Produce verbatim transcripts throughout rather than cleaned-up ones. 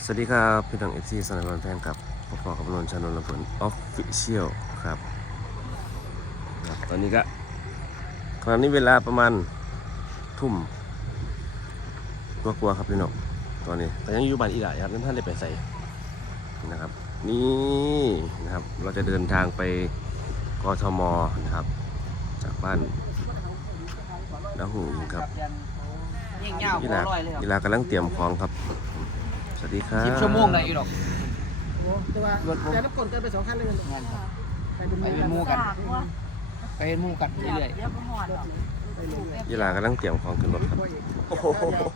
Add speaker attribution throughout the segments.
Speaker 1: สวัสดีครับพี่น้องเอฟซีสนับสนุนแฟนกับปกกับนนท์ชนนท์ลำพูนออฟฟิเชียลครับตอนนี้ก็ตอนนี้เวลาประมาณทุ่มกลัวๆครับพี่น้องตอนนี้แต่ยังอยู่บ้านอีหล่าครับนั่นท่านได้ไปใส่นะครับนี่นะครับเราจะเดินทางไปกทมนะครับจากบ้านนาหูครับอีหล่าอีหล่ากำลังเตรียมของครับสวัสดีครับ
Speaker 2: สิบชั่วโมงได้อยู่หรอก
Speaker 3: แต่ว่ารถแต่ละคนเกินไปสองคันเลยงานไปเป็น
Speaker 2: ไปเป็นหมู่กันไปเป็นหมู่กันเรื่อย
Speaker 1: ยีหลากำลังเตรียมของขึ้นรถครับโอ้โห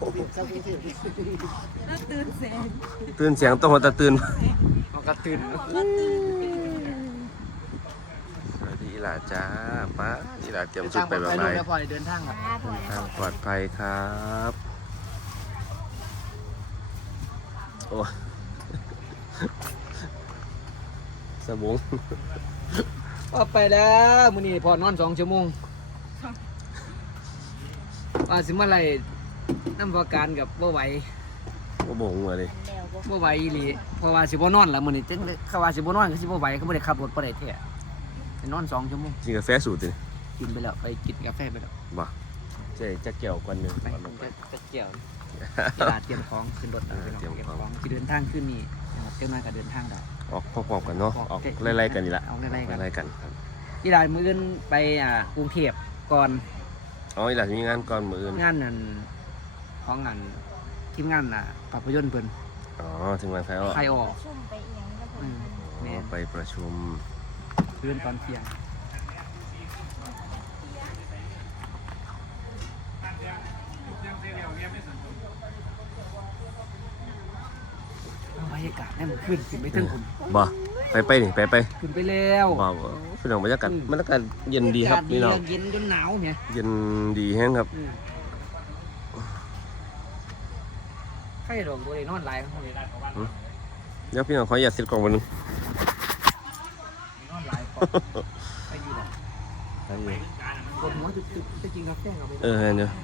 Speaker 1: ตื่นเสียงตื่นเสียงต้องหัวตาตื่น
Speaker 2: ๆเขาก็ตื่น
Speaker 1: สวัสดียีหลาจ้าป้ายีหลาเตรียมชุดไปแบบไหน
Speaker 2: แล้วพอเดินทางครับ
Speaker 1: ทางปลอดภัยครับโอ้สบง
Speaker 2: ก็ไปแล้วมื้อนี้พอนอนสองชั่วโมงว่าสิมาไล่น้ำพอการกับบ่ไหว
Speaker 1: ก็บงมาเลย
Speaker 2: บ่ไหวอีหลีเพราะว่าสิบ่นอนแล้วมื้อนี้จังเขาว่าสิบ่นอนก็สิบ่ไหวก็บ่ได้ขับรถบ่ได้แท้ไปนอนสองชั่วโมง
Speaker 1: กินกาแฟสูตรดิ
Speaker 2: กินไปแล้วไปกินกาแฟไปแล้ว
Speaker 1: บ่ใช่จะเกี่ยวกันหนึ่ง
Speaker 2: ไป
Speaker 1: ก่อนลงไป
Speaker 2: จะเกี่ยวเวลาเตรียมของขึ้นรถเอาไปเตรียมของที่เดินทางขึ้นนี่นะครับเจ้าหน้าก็เดินทางได้
Speaker 1: ออกพร้อมๆกันเนาะออกไล่ๆกันนี่ละ
Speaker 2: เอาไล่ๆกัน
Speaker 1: ไล่ๆกันครับ
Speaker 2: ที่ได้มื้ออื่นไปอ่ากรุงเทพก่อน
Speaker 1: อ๋อยีหลามีงานก่อนมื้ออื่น
Speaker 2: งานนั่นของงานทีมงานน่ะภาพยนตร์เพิ่น
Speaker 1: อ๋อถึงวันใครออก
Speaker 2: ใครออก
Speaker 4: ชุ่มไปเอียงแล้วผ
Speaker 2: อื
Speaker 4: ม
Speaker 2: ม
Speaker 1: อ๋
Speaker 2: แม่
Speaker 1: อน ไปประชุม
Speaker 2: เพื่อนตอนเที่ยงบรรยากาศนี่มันขึ้นขึ้นไปถึงคุณ
Speaker 1: บ่ไปไปนี่ไปไป
Speaker 2: ขึ้นไปแล้ว
Speaker 1: ว้าวพี่น้องบรรยากาศบรรยากาศเย็นดีครับพี่น้อง
Speaker 2: เย็นจนหนาวเนี่ย
Speaker 1: เย็นดีแห้งครับ
Speaker 2: อืมใครดอกบัวได้นอนหลายเขาเลยได้เขาบ้าน
Speaker 1: เดี๋ยวพี่น้องขออย่าติดกล่องวันนึง
Speaker 2: นอนหลายก่อนไปอยู่หรอกกดหัวจุดๆจะกินกาแฟเอาไป
Speaker 1: เออเดี๋ยว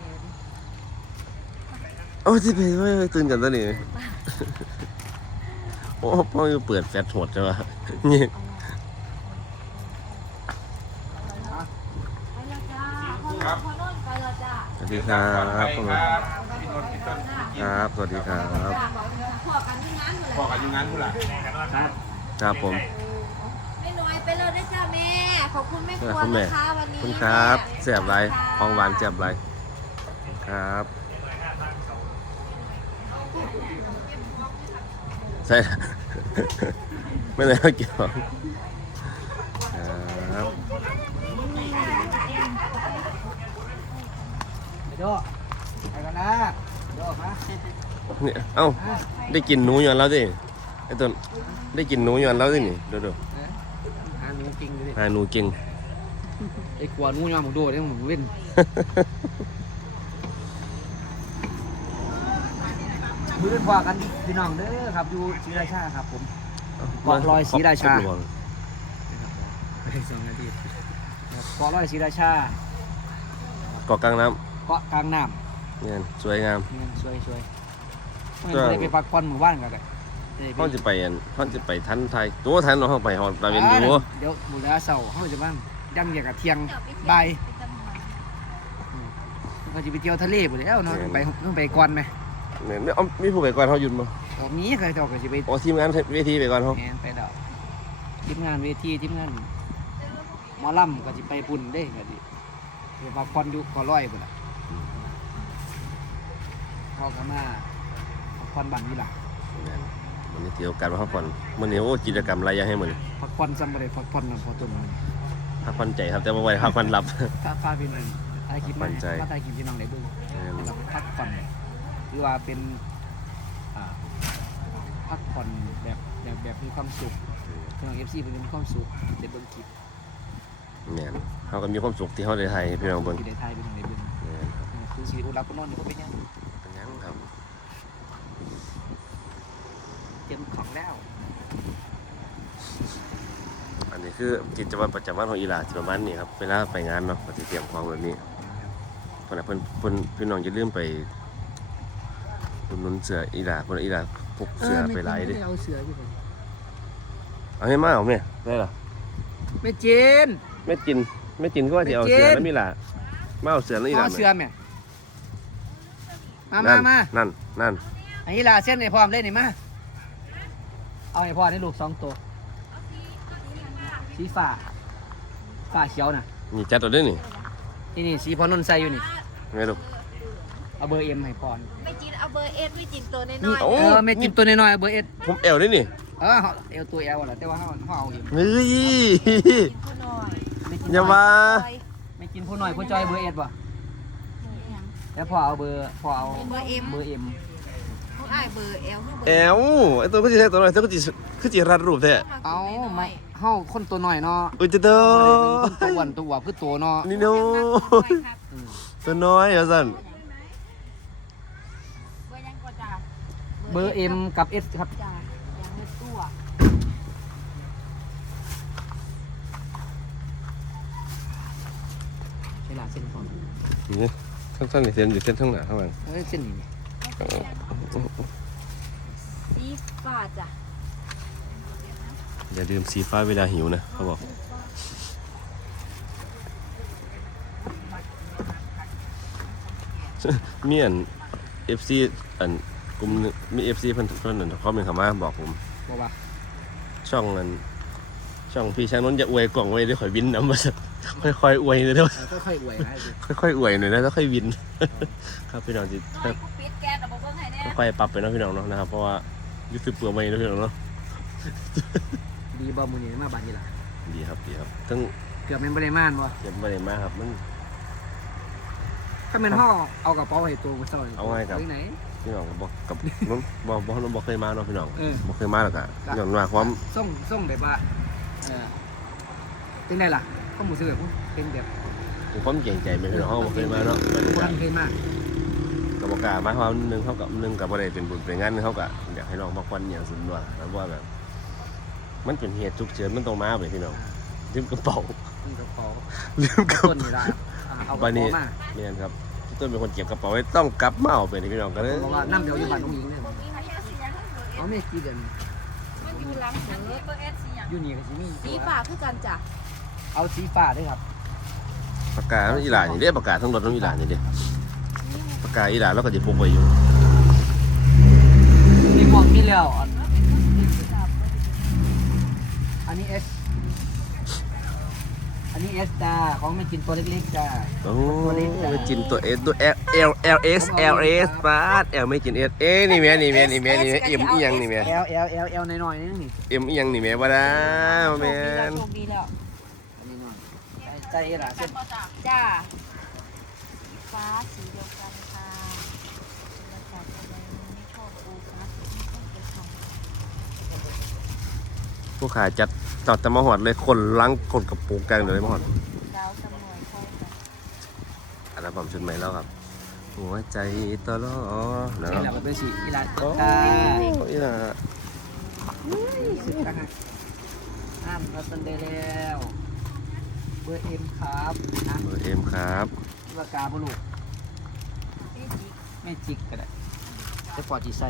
Speaker 1: โอ้ที่ไปไม่ตื่นกันตัวนี้โอ้พ่ออยู่เปิดแฟลชโหดใช่ปะนี่
Speaker 4: ไปแล้วจ้าพ่อพ่อโน่นไปแล้วจ้า
Speaker 1: สวัสดีครับผมครับสวัสดีครับ
Speaker 4: พ่อกันที่งานเลย
Speaker 5: พ่อกันยังงั้นพูดล่ะ
Speaker 2: ครับ
Speaker 1: ครับผม
Speaker 4: ไม่น้อยไปเลยนะจ้าแม่ขอบคุณแม่ครัว
Speaker 1: คุณแม่
Speaker 4: นะคะวัน
Speaker 1: ขอบ
Speaker 4: นี้
Speaker 1: คุณครับเสียบไรของหวานเสียบไรครับใช่ ไม่ได้เกี่ยวครับ
Speaker 2: ไปโดไปกันนะโดมา
Speaker 1: เนี่ยเอ้าได้กินหนูย้อนแล้วดิไอ้ต้นได้กินหนูย้อนแล้วดินี่ดูดู
Speaker 2: หาหนูจริงเลย
Speaker 1: หาหนูเก่ง
Speaker 2: ไอ้ขวานูยอมผมโดดได้ผมเว้นมือพอกันพี่น้องเด้อครับอยู่ศรีราชาครับผมเกาะลอยศรีราชาสองนาทีเกาะลอยศรีราชา
Speaker 1: เกาะกลางน้
Speaker 2: เกาะกลางน้
Speaker 1: ำเนี่ยสวยงาม
Speaker 2: ำเงินช่วยช่วยไม่ได้ไปพักผ่อนหมู่บ้านกันเลย
Speaker 1: ห้องจะไปอันห้องจะไปทันไทยตัวทันเราห้องไปหอดตาเวนดู
Speaker 2: เดี๋ยวบุรีรัมย์เสาร์เขาจะบ้านย่ำเกี่ยวกับเที่ยงบ่ายก็จะไปเที่ยวทะเลไปแล้วเนาะไปต้องไปก่อนไหม
Speaker 1: เนี่ยเอามีผู้ไปก่อนเขาหยุดมั้ง
Speaker 2: ก็มีเคยตอกก็จะไป
Speaker 1: โอ้ทีมงานเวทีไปก่อนเขา
Speaker 2: แงนไปดอกทีมงานเวทีทีมงานหมอลำก็จะไปปุ่นได้ก็ดิไปพักผ่อนอยู่เกาะลอยไปละเขาก็มาพักผ่อนบ้านนี่ล่ะ
Speaker 1: วันนี้ถือโอกาสมาพักผ่อนวันนี้โอ้กิจกรรมอะไรยังให้หมดเลย
Speaker 2: พักผ่อนซ้ำไปพักผ่อนนำพอต้นมัน
Speaker 1: พักผ่อนใจครับแต่ว่าไว้พักผ่อนหลับ
Speaker 2: ถ้าฟ้าพี่น้องถ่ายคลิป
Speaker 1: พักผ่อนใจ
Speaker 2: ถ้าถ่ายคลิปพี่น้องได้เบิ่งเราพักผ่อนหรือว่าเป็นอ่าพักผ่อนแบบแบบแบบมีความสุขพี่น้องเอฟซีเป็นมีความสุขได้เบิ่งคลิป
Speaker 1: เนี่ยเขาก็มีความสุขที่เขาได้ไทยพี่น้องเบน
Speaker 2: ที่ได้ถ่ายพี่น้องได้เบิ่ง
Speaker 1: เนี่ยครับ
Speaker 2: คือสิอุรับก็นอนอยู่ก็เป็นยัง
Speaker 1: เป็นยังครับ
Speaker 2: เตรียมของแล้ว
Speaker 1: อันนี้คือกิจวัตรประจำวันของอีหลาประมาณนี้ครับเวลาไปงานเนาะก็จะเตรียมของแบบนี้เพื่อนเพื่อนเพื่อนพี่น้องจะลืมไปอุดหนุนเสืออีหลาคนอีหลาโทรกเสือไปหลายดิ
Speaker 3: ไม่เอาเสืออยู่ผม
Speaker 1: เอาให้มาเอาแม่ได้ล่ะ
Speaker 2: ไม่จีน
Speaker 1: แม่จินแม่จินก็ว่าจะเอา
Speaker 2: แม่จิน
Speaker 1: เสือแล้วมีล่ะมาเอาเสือแล้วอีหล่ะ
Speaker 2: เอาเสือแม่มา
Speaker 1: นั่
Speaker 2: มาน มา
Speaker 1: นั่นนั่น
Speaker 2: อันนี้ล่ะเส้นในพร้อมเล่นนี่มาเอาให้พ่อได้ลูกสองตัวสีฟ้าฟ้าเขียวน่ะ
Speaker 1: นี่จัดตัวด้วยนี่
Speaker 2: นี่นี่สีพอนนท์ใส่อยู่นี่
Speaker 1: แม่ลูก
Speaker 2: เอาเบอร์เอ็มให้พร
Speaker 4: ไม่จินเอาเบอร์เอสไม่จินตัวน้
Speaker 2: นี่
Speaker 4: อย
Speaker 1: โอ้
Speaker 2: เออแม่จินตัวน้อยๆเอาเบอร์เอ็ด
Speaker 1: ผมแอวด้วยนี่
Speaker 2: เออเขาเอลตัวเอลล่ะแต่ว่าเขาเขาเอาเอ็ม
Speaker 1: เฮ้ย
Speaker 4: ๆจินผู้น้อย
Speaker 2: ไม่กิน
Speaker 1: อย่ามา
Speaker 2: ไม่กินผู้น้อยผู้จอยเบอร์เอ็ดป่ะแล้วพอเอาเบอร์พอเอา
Speaker 4: เบอร์เอ็ม
Speaker 2: เบอร์เอ็ม
Speaker 4: เขาอ้ายเบอร์เอลเขาเบอร์
Speaker 1: แอวไอตัวก็จะใช่ตัวน้อยตัวก็จะคือจะรัดรูปแท้
Speaker 2: เอาไม่เฮาคนตัวน้อยเนาะ
Speaker 1: อุ้ยจะโต
Speaker 2: คนตัวอ้วนตัวอ้วนคือตัวเนาะ
Speaker 1: นี่โน้
Speaker 4: ครับ
Speaker 2: อืม
Speaker 1: ตัวน้อยเหรอสัน
Speaker 4: เบอร์ยังกว่าจ้า
Speaker 2: เบอร์เอ็มกับเอสครับ
Speaker 4: จ้ายังไม่ตัว
Speaker 2: ใช่ละเส้นก่อน
Speaker 1: นี่สั้นๆนี่เส้นอยู่เส้นข้างหน้าข้างหลัง
Speaker 2: เอ้ยเส้นนี้นี่
Speaker 4: สีฟ้าจ้ะ
Speaker 1: อย่าดื่มสีฟ้าเวลาหิวนะเขาบอกมีอันเอฟซีอันกลุ่มหนึ่งมีเอฟซีเพิ่นเพิ่นนั่นเขาเป็นเขามาบอกผม
Speaker 2: บอกว่า
Speaker 1: ช่องนั้นช่องพี่ช้างนนท์จะอวยกล่องไว้ด้วยข่อยวินน้ำมาสักค่อยๆอวยเลยเด้อ
Speaker 2: เออค่อยๆอวยนะสิ
Speaker 1: ค่อยๆอวยหน่อยนะแล้วค่อยวิน ครับพี่น้องจิ
Speaker 4: ไม่กูปิดแก๊สเอาบอกว่าไงเนี่ย
Speaker 1: ค่อยๆปรับไปเนาะพี่น้องเนาะนะครับเพราะว่ายูทูบเปลือกไม่เนาะพี่น้องเนาะ
Speaker 2: ดีบอมือนี่มาบาดนี้ล่ะ
Speaker 1: ดีครับดีครับทั้ง
Speaker 2: เกือบแม่นบ่ได้ม่านบ่
Speaker 1: เยังไม่ได้มาครับมัน
Speaker 2: ถ้าแม่นห่อเอากระเป๋าให้ตัวมาเซานี่
Speaker 1: เอาไงครับ
Speaker 2: ปไหน
Speaker 1: พี่น้องก็บอกกับ น้องบอกบอกน้องบอกเคยมาเนาะพี่น้อง
Speaker 2: เออ
Speaker 1: บอกเคยมาแล้วก็
Speaker 2: ครับ
Speaker 1: ย้อนว่าความ
Speaker 2: ส่งส่งแบบว่าเออเป็นไงล่ะข้อมูลซื้อแบบเป็นแบบ
Speaker 1: ความเก่งใจไหมพี่น้องเขาบอกเคยมาเนาะบรรยากาศ
Speaker 2: เคยมาก
Speaker 1: กับบอกกล้ามาความหนึงเขากับหนึงกับอะไรเป็นบุญเป็นงานหนึงเขาก็อยากให้น้องมาควันอย่างสุดยอดแล้วว่าแบบ มันเป็นเหตุฉุกเฉินมันต้องมาเลยพี่น้องลืมกระเป๋า
Speaker 2: นี่กระเป๋า
Speaker 1: ลืมกระ
Speaker 2: ต้น
Speaker 1: เป๋า
Speaker 2: นี่ละอ่าเอากระ
Speaker 1: วันนี้
Speaker 2: เป๋ามา
Speaker 1: เนี่ยครับพี่ต้นเป็นคนเก็บกระเป๋าไว้ต้องกลับมาเอาไปนี่พี่น้องกันเลย
Speaker 2: บอกว่าน้ำเดียวอยู่บ้านน้องหญิงเนี่ย
Speaker 4: มีมาแค่สียังเบอร์เอ
Speaker 2: เอา
Speaker 4: ส
Speaker 2: ไม่กี่เดือน
Speaker 4: มันอยู่หลังเบอร์เบอร์เอสสียัง
Speaker 2: อยู่นี่ก็สิมี
Speaker 4: สีฟ้าคือกันจ้ะ
Speaker 2: เอาสีฟ้าด้วยครับ
Speaker 1: ปากกาอีหลานนี่เด้ปากกาทั้งรถทั้งอีหลานนี่เด้ปากกาอีหลานแล้วก็จะพกไว้อยู่
Speaker 2: มีหมวกมีแล้วอันอันนี้เอสอันนี้เอสจ้าของไม่กินตัวเล็กๆจ้า
Speaker 1: โอ้ไม่จินตัวเอสตัว L L L S L S ปาด L ไม่จิน S เอ้นี่แม่นี่แม่นี่แม่นี่แม่ M อีหยังนี่แม่
Speaker 2: L L L L น้อยๆนี่นี่
Speaker 1: M อีหยังนี่แม่บ่ได้แม่น
Speaker 4: โชคดีแล้ว
Speaker 2: อันนี้น้อยใจเอล่ะเส้น
Speaker 4: จ้าสีฟ้าสีเดียวกันค่ะแล้วจากอะไรไม่ชอบปูครับไม่ชอบไปทำ
Speaker 1: ผู้ขายจัดจอดแต่มาหอดเลยคนล้างคนกระปุกกลางเลยมาหอด
Speaker 4: ดาวจำนวนใช่ค่ะ
Speaker 1: อันนั้นผมชุดใหม่แล้วครับ หัวใจตลอดนะค
Speaker 2: นี่
Speaker 1: รับ
Speaker 2: แหละมันเป็นสีอีลา
Speaker 1: โอ้
Speaker 2: จ้า
Speaker 1: อีหล่ะ
Speaker 2: สิบครั้งห้ามรับตันได้แล้วเบอร์เอ็มครับนะ
Speaker 1: เบอร์เอ็มครับ
Speaker 2: ปากกาบุรุษ
Speaker 4: พี่จิก
Speaker 2: ไม่จิกก็ได้จะปอดจีไซ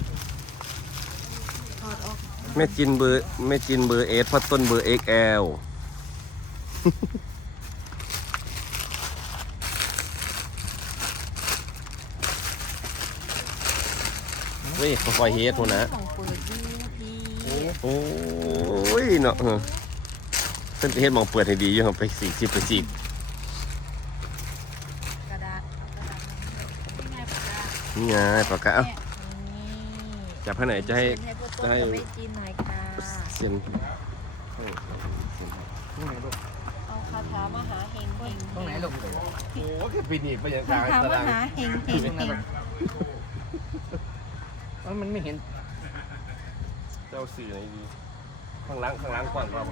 Speaker 4: ถอดออก
Speaker 1: แม่จินเบอร์แม่จินเบอร์เอสพ่อต้นเบอร์ เอ็กซ์ แอล เฮ้ยค่อยๆเฮ็ดหัวนะ
Speaker 4: ของเปิดดีดี
Speaker 1: โอ้ยเนาะเออเพิ่นไปเฮ็ดหมองเปิดให้ดีอยู่ครับไปสี่สิบไปจีบ
Speaker 4: กระดาษเอากระดาษมาให้นี่ไงปากกา
Speaker 1: นี่ไงปากกาเอ้า
Speaker 4: นี่
Speaker 1: จับให้ไหนจะให้
Speaker 4: เซ็นให้พ่อ
Speaker 1: จะ
Speaker 4: ต้น
Speaker 1: ให้
Speaker 4: กับไม่จีนหน่อยค่ะ
Speaker 1: เซ็น
Speaker 2: ตรงไหนลูก
Speaker 4: เอาคาถามหาเฮงเฮง
Speaker 2: ตรงไหนลูก
Speaker 1: โอ้แค่ปีนี้ไปยัง
Speaker 4: คาถามหาเฮงเฮงเฮง
Speaker 2: มันไม่เห็น
Speaker 1: เจ้าสื่อไหนดีข้างหล่างข้างหล่างก่อนครับ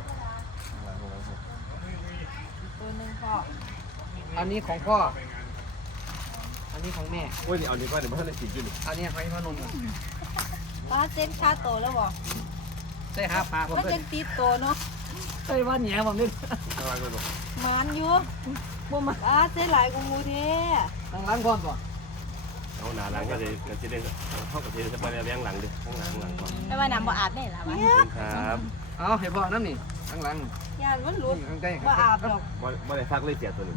Speaker 4: ตัวหนึ่งพ่อ
Speaker 2: อันนี้ของพ่อ อันนี้ของแม่
Speaker 1: โอ้ยนี่เอาดีกว่าเดี๋ยวมันได้สีจุด
Speaker 2: อันนี้ให้พ่อนุ่น
Speaker 4: ป้าเส้นคาโตแล้วบ่
Speaker 2: ใส่ห้าปลาผม
Speaker 4: มัน
Speaker 2: เลย
Speaker 4: ยังติดโตเนาะ
Speaker 2: ใส่ว่าแหนมผมนี่
Speaker 1: ข้างหล่างก่อนลูก
Speaker 4: มันอยู่บ่มาป้าเส้นหลายกูมูเท่
Speaker 2: ทางร้านก่อนก่อน
Speaker 1: เอาหนาหลังก็จะก็จะได้เข้ากับจะไปเลี้ยงหลังดิข้างหลังหลังก่อน
Speaker 4: แต่ว่าน้ำบ่อาบได้ล่ะวะ
Speaker 1: ขอบคุณครับ
Speaker 2: เอาเห็นบ่น้ำนี่ข้างหลัง
Speaker 4: ยานมันหลุด
Speaker 2: ข้างใกล้
Speaker 4: บ่อาบดอก
Speaker 1: บ่บ่ได้ซักเลยเสียตัวนี้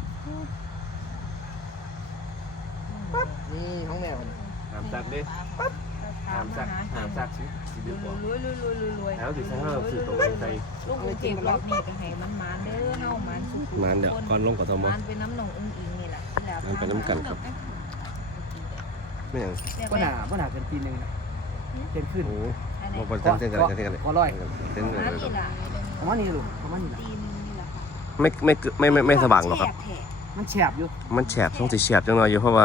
Speaker 2: นี่ห้องแมวนี่
Speaker 1: ห้ามซักดิห้ามซักห้ามซักสิสิดีกว่า
Speaker 4: ลุยลุยลุยลุยลุย
Speaker 1: แล้วสิใช้ห้าสื่อตรงใส่
Speaker 4: ลูกกูเก็บรอบนี้ก็ให้มันมานเด้อเฮามันสุข
Speaker 1: มันเดี๋ยวก่อนลงกับทม
Speaker 4: มันเป็นน้ำหนองอุ้งอิงนี่แหละ
Speaker 1: มันเป็นน้ำกันครับ ไม่อย่าง
Speaker 2: บ่หนาบ่หนาเป็นปีหนึ่งเป็นขึ้น
Speaker 1: โอ้มาบนเส้นเส้นกันเส้นกันเลย
Speaker 2: ก็ร้อย
Speaker 1: เส้น
Speaker 4: มั
Speaker 1: กัน
Speaker 4: น
Speaker 1: เลย
Speaker 4: นี่ล่ะ
Speaker 2: ประมาณนี้ลูกประมาณนี้แหละ
Speaker 4: ตีนนี่ล่ะค่ะ
Speaker 1: ไม่ไม่ไม่ไม่ไม่สว่างหรอกครับ
Speaker 2: มันแฉบอยู่
Speaker 1: มันแฉบต้องติแฉบจังหน่อยอยู่เพราะว่า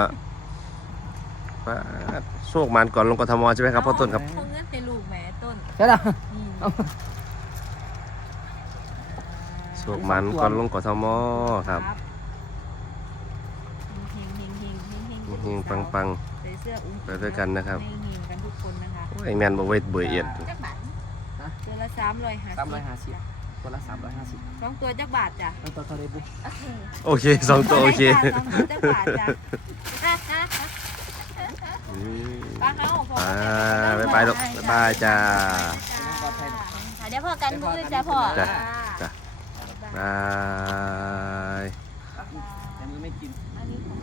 Speaker 1: โชคมันก่อนลงกทมใช่ไหมครับพ่อต้นครับ
Speaker 4: เอาเงินให้ลูกแม่ต้น
Speaker 2: ใช่ล่ะ
Speaker 4: นี่
Speaker 1: โชคมันก่อนลงกทมครับ
Speaker 4: เฮงเฮงเฮงเฮงเฮง
Speaker 1: เฮงปังปัง
Speaker 4: ใส่เสื้ออุ้ง
Speaker 1: ไปด้วยกันนะครับ
Speaker 4: เฮงเฮงกันทุกคนนะคะ
Speaker 1: ไอแมนบอกเวทเบื่อเอียด
Speaker 4: จักบาทตัวละสามร้อยห้าสิบ
Speaker 2: สามร้อยห้าสิบคนละสามร้อยห้าสิบ
Speaker 4: สองตัวจักบาทจ้ะ
Speaker 2: แล้วตัวเท่าไรบุ๊
Speaker 4: โอเค
Speaker 1: โอเคสองตัวโอเค
Speaker 4: ได้จ้ะสองตัวจักบาทจ้ะ
Speaker 1: อืม
Speaker 4: ป้าเฮาพอ
Speaker 1: อ่าบ๊ายบายลูกบ๊ายบายจ้า
Speaker 4: เดี๋ยวพอกันมือจ้ะพ่อ
Speaker 1: จ้ะ จ้ะ บาย
Speaker 2: แต่มือไม่กิน
Speaker 4: อันนี้ของ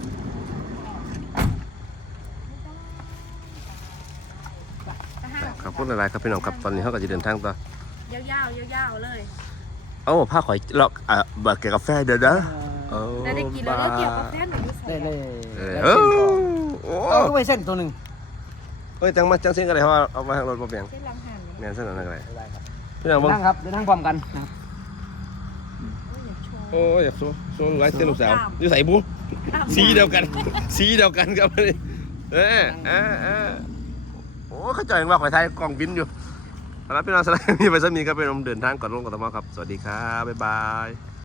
Speaker 1: ขอบคุณหลายๆครับพี่น้องครับตอนนี้เขาก็จะเดินทางต่อย
Speaker 4: าวๆยาวๆเลย
Speaker 1: เอ้าผ้าข่อยเลาะอ่ะบัตรเกี่ยวกับกาแฟเดี๋ยวนะเออ
Speaker 4: แล้วได้กินแล้วเกี่ยวกับแฟนหนูใส่
Speaker 2: ได้เลย
Speaker 1: เออเออโอ้
Speaker 2: เอาก็ไปเส้นตัวหนึ่ง
Speaker 1: เอ้ยจังมาจังเส้นกันเลยเพราะว่าเอามาทางรถมาเปลี่ยน
Speaker 4: เส้นลำหัน
Speaker 1: เปลี่ยนเส้นอะไรกันเลย
Speaker 2: ได้ครับ
Speaker 1: พี่น้อง
Speaker 2: เดิ
Speaker 1: บ้าน ง
Speaker 2: ทางครับเดินทางพร้อมกันนะครับ
Speaker 1: โอ้ยอยากสู้สู้ไลฟ์เส้นลูกสาวอยู่ใส่บูสีเดียวกัน สีเดียวกันครับเออเออเออโอ้เขาจ่ายว่าข่อยไทยกล่องบินอยู่เอาละพี่น้องสไลด์มีไปสมีครับพี่น้องเดินทางก่อนลงก่อนตมครับสวัสดีครับบ๊ายบาย